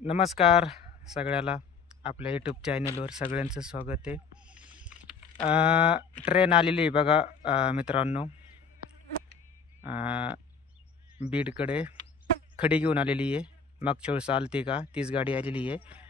नमस्कार सगळ्याला आपल्या यूट्यूब चॅनलवर सगळ्यांचं स्वागत आहे। ट्रेन आलेली आहे बघा मित्रांनो, बीडकडे खडी घेऊन आलेली आहे। मागच्या वेळेस आलती का तीच गाडी आलेली आहे।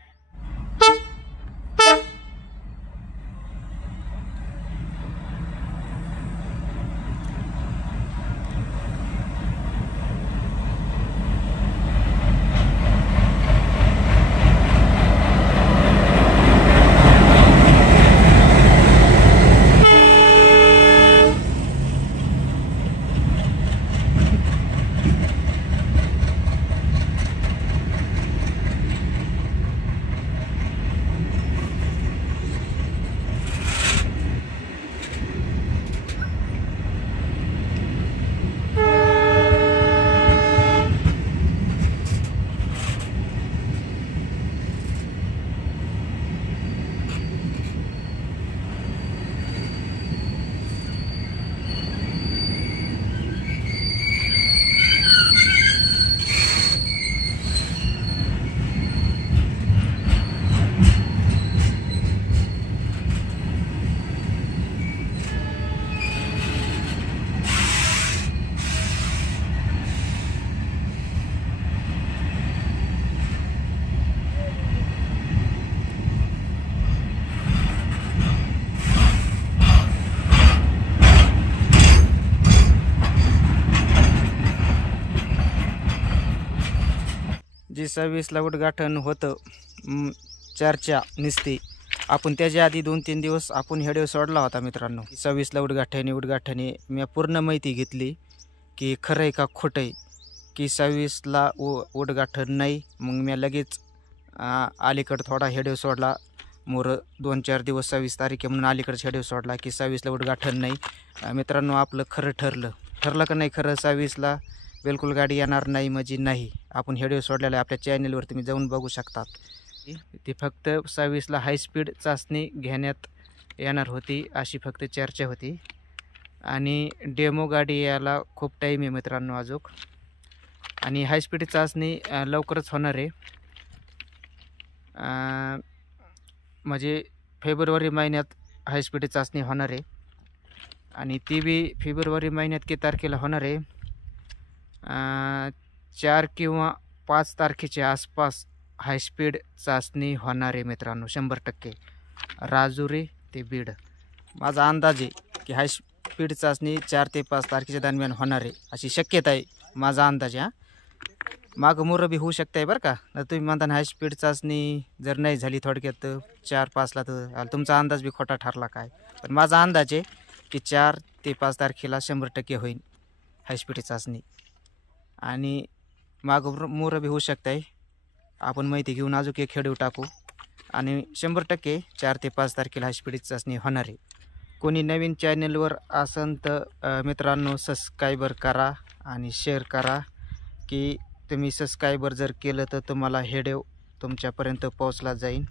जी 26ला उद्घाटन होतं चर्चा निसती, आपण त्याच्या आधी 2-3 दिवस आपण व्हिडिओ सोडला होता मित्रांनो। 26ला उद्घाटन मी पूर्ण माहिती घेतली की खरं आहे का खोटं आहे, की 26ला उद्घाटन नाही। मग मी लगेच अलीकडे थोडा व्हिडिओ सोडला, मोर 2-4 दिवस 26 तारीख आहे म्हणून अलीकडे व्हिडिओ सोडला की 26ला उद्घाटन नाही। मित्रांनो आपलं खरं ठरलं का नाही, खरं 26ला बिलकुल गाडी येणार नाही म्हणजे नाही। आपण व्हिडिओ सोडलेला आहे आपल्या चॅनलवर, तुम्ही जाऊन बघू शकतात। ती फक्त 26ला हाय स्पीड चाचणी घेण्यात येणार होती अशी फक्त चर्चा होती, आणि डेमो गाडी यायला खूप टाईम आहे मित्रांनो अजून, आणि हाय स्पीड चाचणी लवकरच होणार आहे। म्हणजे फेब्रुवारी महिन्यात हाय स्पीड चाचणी होणार आहे, आणि ती बी फेब्रुवारी महिन्यात किती तारखेला होणार आहे, 4 किंवा 5 तारखेच्या आसपास हाय स्पीड चाचणी होणार आहे मित्रांनो 100%। राजुरी ते बीड माझा अंदाज आहे की हाय स्पीड चाचणी 4 ते 5 तारखेच्या दरम्यान होणार आहे अशी शक्यता आहे, माझा अंदाज आहे। मागं मोरं बी होऊ शकतं आहे बरं का, तर तुम्ही म्हणता हाय स्पीड चाचणी जर नाही झाली थोडक्यात 4-5ला तर तुमचा अंदाज बी खोटा ठरला काय, पण माझा अंदाज आहे की 4 ते 5 तारखेला 100% होईल हाय स्पीड चाचणी, आणि मागं मोरं बी होऊ शकतं आहे। आपण माहिती घेऊन अजून एक व्हिडिओ टाकू, आणि 100% 4 ते 5 तारखेला हाय स्पीड चाचणी होणार आहे। कोणी नवीन चॅनलवर असन तर मित्रांनो सबस्क्रायबर करा आणि शेअर करा, की तुम्ही सबस्क्रायबर जर केलं तर तुम्हाला व्हिडिओ तुमच्यापर्यंत पोहोचला जाईल।